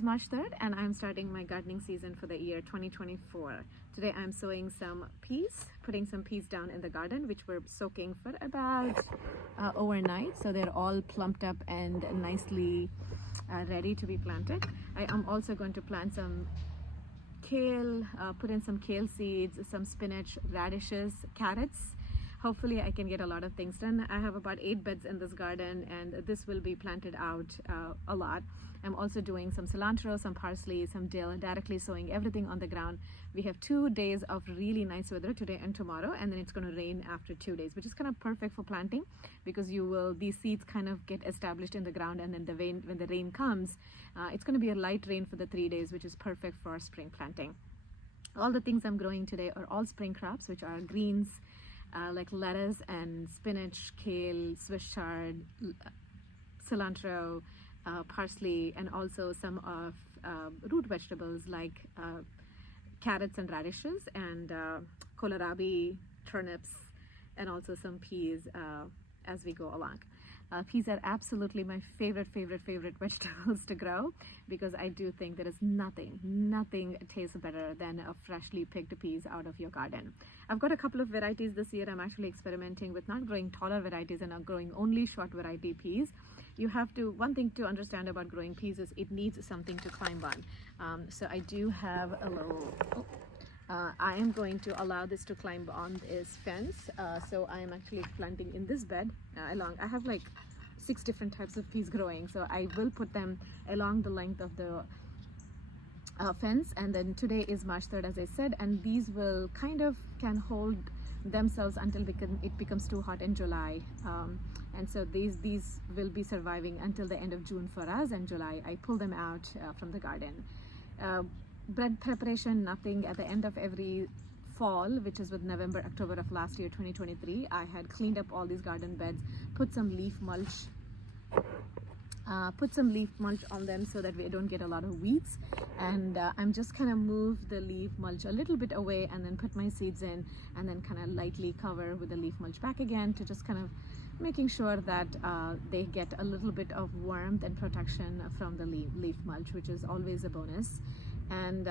is March 3rd and I'm starting my gardening season for the year 2024. Today I'm sowing some peas, putting some peas down in the garden, which we're soaking for about overnight, so they're all plumped up and nicely ready to be planted. I am also going to plant some kale, put in some kale seeds, some spinach, radishes, carrots. Hopefully I can get a lot of things done. I have about 8 beds in this garden and this will be planted out a lot. I'm also doing some cilantro, some parsley, some dill, directly sowing everything on the ground. We have 2 days of really nice weather, today and tomorrow, and then it's going to rain after 2 days, which is kind of perfect for planting because these seeds kind of get established in the ground, and then when the rain comes, it's going to be a light rain for the 3 days, which is perfect for spring planting. All the things I'm growing today are all spring crops, which are greens, like lettuce and spinach, kale, Swiss chard, cilantro, parsley, and also some of root vegetables like carrots and radishes, and kohlrabi, turnips, and also some peas as we go along. Peas are absolutely my favorite vegetables to grow because I do think there is nothing tastes better than a freshly picked peas out of your garden. I've got a couple of varieties this year. I'm actually experimenting with not growing taller varieties and growing only short variety peas. One thing to understand about growing peas is it needs something to climb on. So I do have a little, I am going to allow this to climb on this fence. So I am actually planting in this bed I have like 6 different types of peas growing. So I will put them along the length of the fence. And then today is March 3rd, as I said, and these will can hold themselves until it becomes too hot in July. And so these will be surviving until the end of June for us, and July I pull them out from the garden. Bread preparation, nothing. At the end of every fall, which is with November, October of last year 2023, I had cleaned up all these garden beds, put some leaf mulch on them so that we don't get a lot of weeds, and I'm just kind of move the leaf mulch a little bit away and then put my seeds in, and then kind of lightly cover with the leaf mulch back again, to just kind of making sure that they get a little bit of warmth and protection from the leaf mulch, which is always a bonus. And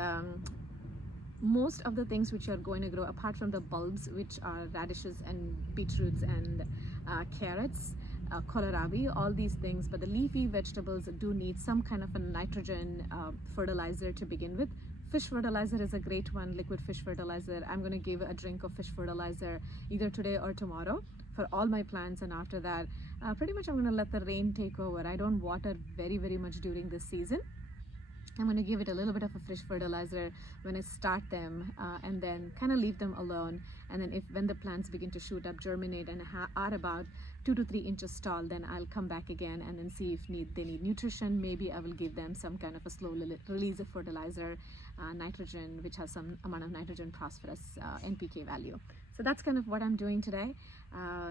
most of the things which are going to grow, apart from the bulbs, which are radishes and beetroots and carrots, kohlrabi, all these things, but the leafy vegetables do need some kind of a nitrogen fertilizer to begin with. Fish fertilizer is a great one, liquid fish fertilizer. I'm going to give a drink of fish fertilizer either today or tomorrow for all my plants, and after that pretty much I'm going to let the rain take over. I don't water very much during this season. I'm going to give it a little bit of a fish fertilizer when I start them, and then kind of leave them alone. And then when the plants begin to shoot up, germinate, and are about 2 to 3 inches tall, then I'll come back again and then see if they need nutrition. Maybe I will give them some kind of a slow release of fertilizer, nitrogen, which has some amount of nitrogen, phosphorus, NPK value. So that's kind of what I'm doing today.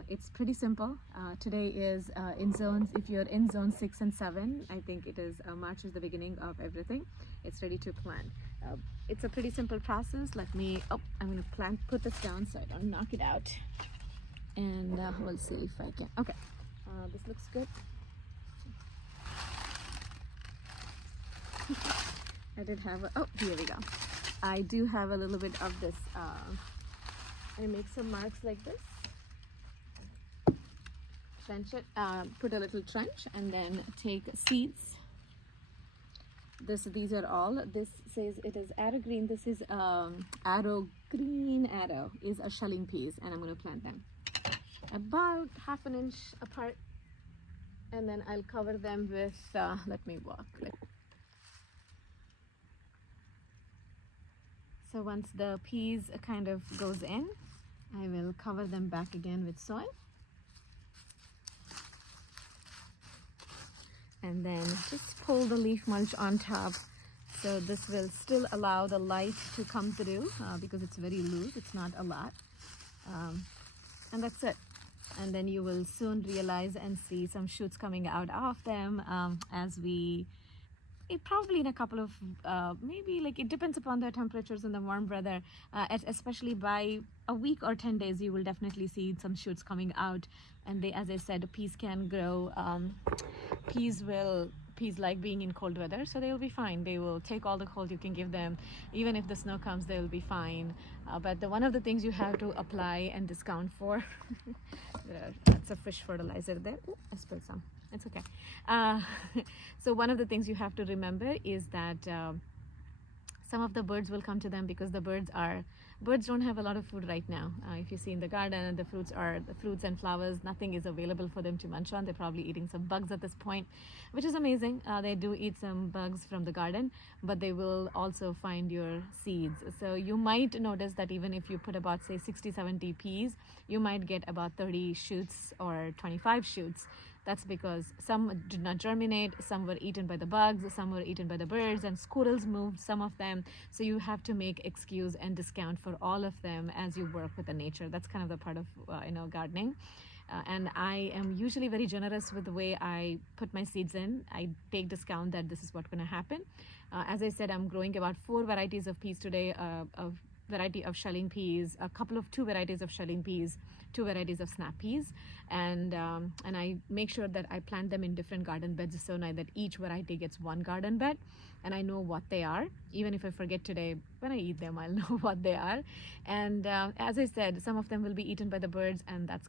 It's pretty simple. Today is in zones. If you're in zone 6 and 7, I think it is March is the beginning of everything. It's ready to plant. It's a pretty simple process. I'm going to put this down so I don't knock it out, and we'll see if I can. Okay, this looks good. I did have here we go. I do have a little bit of this. I make some marks like this. Trench it, put a little trench, and then take seeds. These are all. This says it is arrow green. This is green arrow is a shelling peas, and I'm going to plant them about 1/2 inch apart, and then I'll cover them with. Let me walk. So once the peas kind of goes in, I will cover them back again with soil. And then just pull the leaf mulch on top, so this will still allow the light to come through because it's very loose, it's not a lot, and that's it. And then you will soon realize and see some shoots coming out of them probably in a couple of maybe, like, it depends upon the temperatures and the warm weather, especially by a week or 10 days you will definitely see some shoots coming out. And as I said, peas can grow, peas peas like being in cold weather, so they will be fine. They will take all the cold you can give them. Even if the snow comes, they will be fine. But one of the things you have to apply and discount for, that's a fish fertilizer there. Ooh, I spilled some. It's okay. So one of the things you have to remember is that some of the birds will come to them because the birds don't have a lot of food right now. If you see in the garden, the fruits and flowers, nothing is available for them to munch on. They're probably eating some bugs at this point, which is amazing. They do eat some bugs from the garden, but they will also find your seeds. So you might notice that even if you put about, say, 60-70 peas, you might get about 30 shoots or 25 shoots. That's because some did not germinate, some were eaten by the bugs, some were eaten by the birds, and squirrels moved some of them. So you have to make excuse and discount for all of them as you work with the nature. That's kind of the part of gardening. And I am usually very generous with the way I put my seeds in. I take discount that this is what's going to happen. As I said, I'm growing about 4 varieties of peas today, variety of shelling peas, two varieties of shelling peas, 2 varieties of snap peas, and I make sure that I plant them in different garden beds so now that each variety gets 1 garden bed, and I know what they are. Even if I forget today, when I eat them, I'll know what they are. And as I said, some of them will be eaten by the birds, and that's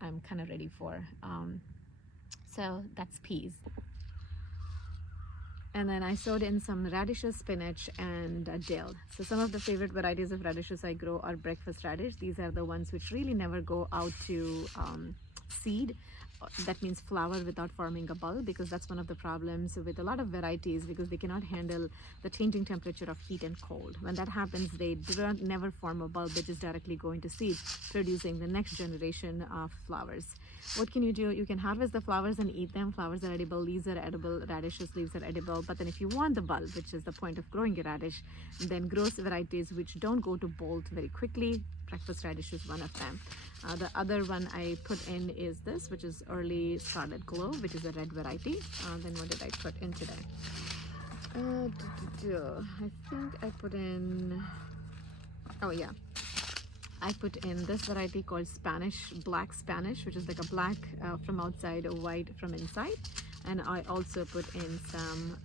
I'm kind of ready for. So that's peas. And then I sowed in some radishes, spinach, and dill. So some of the favorite varieties of radishes I grow are breakfast radish. These are the ones which really never go out to seed. That means flower without forming a bulb, because that's one of the problems with a lot of varieties, because they cannot handle the changing temperature of heat and cold. When that happens, they never form a bulb. They just directly go into seed, producing the next generation of flowers. What can you do? You can harvest the flowers and eat them. Flowers are edible, leaves are edible, radishes leaves are edible. But then if you want the bulb, which is the point of growing a radish, then grow varieties which don't go to bolt very quickly. Breakfast radish is one of them. The other one I put in is this, which is early scarlet glow, which is a red variety. Then what did I put in today? I think I put in, oh yeah, I put in this variety called Spanish, black Spanish, which is like a black from outside, a white from inside. And I also put in some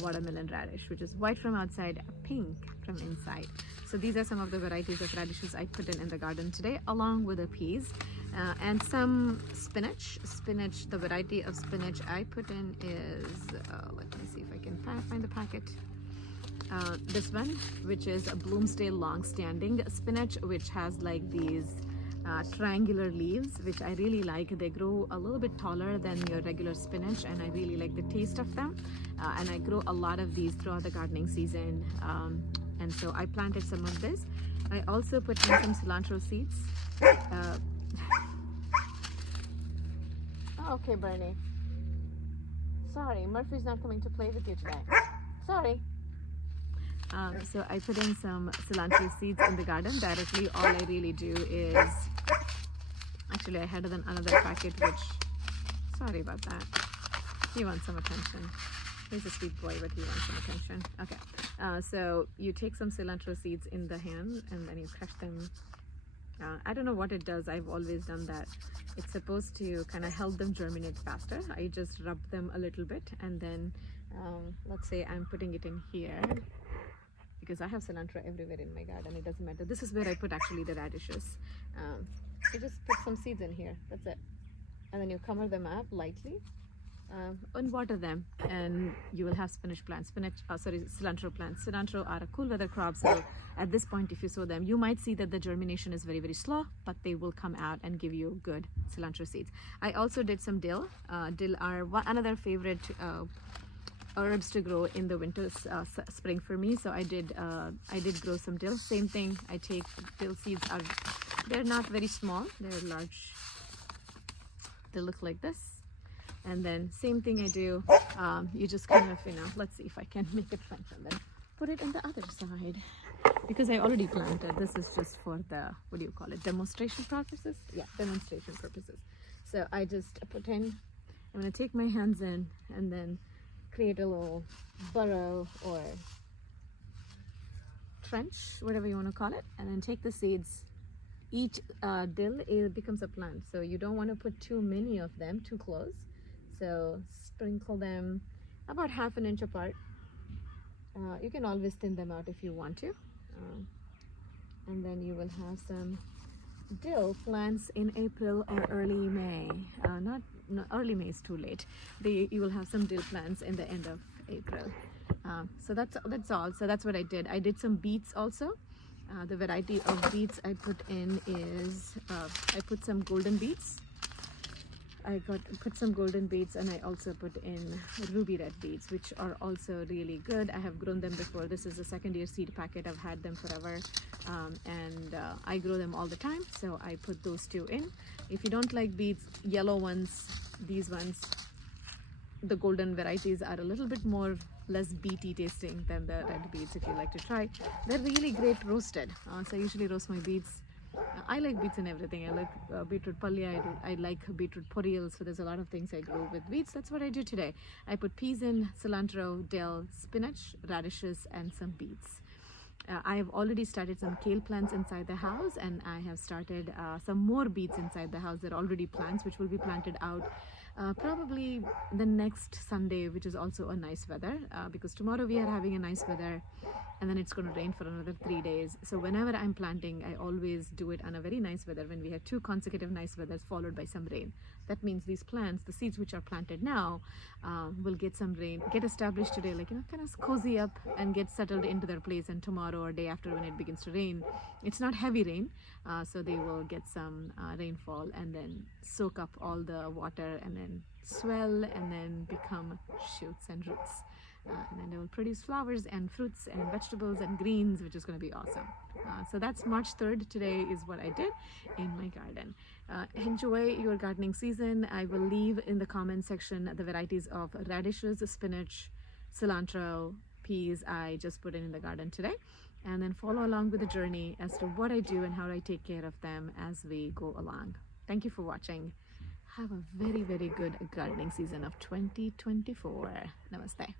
watermelon radish, which is white from outside, pink from inside. So these are some of the varieties of radishes I put in the garden today, along with the peas. And some spinach. The variety of spinach I put in is, let me see if I can find the packet. This one, which is a bloomsdale long-standing spinach, which has like these triangular leaves, which I really like. They grow a little bit taller than your regular spinach, and I really like the taste of them. And I grow a lot of these throughout the gardening season. And so I planted some of this. I also put in some cilantro seeds. Oh, okay, Bernie. Sorry, Murphy's not coming to play with you today. Sorry. So I put in some cilantro seeds in the garden directly. All I really do is, actually I had another packet which, sorry about that. He wants some attention. He's a sweet boy, but he wants some attention. Okay, so you take some cilantro seeds in the hand and then you crush them. I don't know what it does. I've always done that. It's supposed to kind of help them germinate faster. I just rub them a little bit, and then let's say I'm putting it in here, because I have cilantro everywhere in my garden. It doesn't matter. This is where I put actually the radishes. So just put some seeds in here. That's it. And then you cover them up lightly and water them, and you will have cilantro plants. Cilantro are a cool weather crop, so at this point if you sow them, you might see that the germination is very, very slow, but they will come out and give you good cilantro seeds. I also did some dill. Dill are another favorite herbs to grow in the winter, spring for me. So I did grow some dill. Same thing. I take dill seeds. They're not very small. They're large. They look like this. And then same thing I do. You just kind of, let's see if I can make it front and then put it on the other side, because I already planted. This is just for the, what do you call it, demonstration purposes? Yeah, demonstration purposes. So I just put in, I'm going to take my hands in and then create a little burrow or trench, whatever you want to call it, and then take the seeds. Each dill becomes a plant, so you don't want to put too many of them too close. So sprinkle them about half an inch apart. You can always thin them out if you want to. And then you will have some dill plants in April or early May. Not early May is too late. You will have some dill plants in the end of April. So that's all. So that's what I did. I did some beets also. The variety of beets I put in is I put some golden beets. Put some golden beets, and I also put in ruby red beets, which are also really good. I have grown them before. This is a second-year seed packet. I've had them forever, and I grow them all the time, so I put those two in. If you don't like beets, yellow ones, these ones, the golden varieties are a little bit less beety tasting than the red beets. If you like to try, they're really great roasted. So I usually roast my beets. I like beets in everything. I like beetroot palya. I like beetroot poriyal. So there's a lot of things I grow with beets. That's what I do today. I put peas in, cilantro, dill, spinach, radishes, and some beets. I have already started some kale plants inside the house, and I have started some more beets inside the house. They're already plants which will be planted out probably the next Sunday, which is also a nice weather, because tomorrow we are having a nice weather, and then it's going to rain for another 3 days. So whenever I'm planting, I always do it on a very nice weather, when we have 2 consecutive nice weathers followed by some rain. That means these plants, the seeds which are planted now, will get some rain, get established today, like, kind of cozy up and get settled into their place, and tomorrow or day after, when it begins to rain, it's not heavy rain, so they will get some rainfall and then soak up all the water and then swell and then become shoots and roots. And then they will produce flowers and fruits and vegetables and greens, which is going to be awesome. So that's March 3rd. Today is what I did in my garden. Enjoy your gardening season. I will leave in the comment section the varieties of radishes, spinach, cilantro, peas I just put in the garden today. And then follow along with the journey as to what I do and how I take care of them as we go along. Thank you for watching. Have a very, very good gardening season of 2024. Namaste.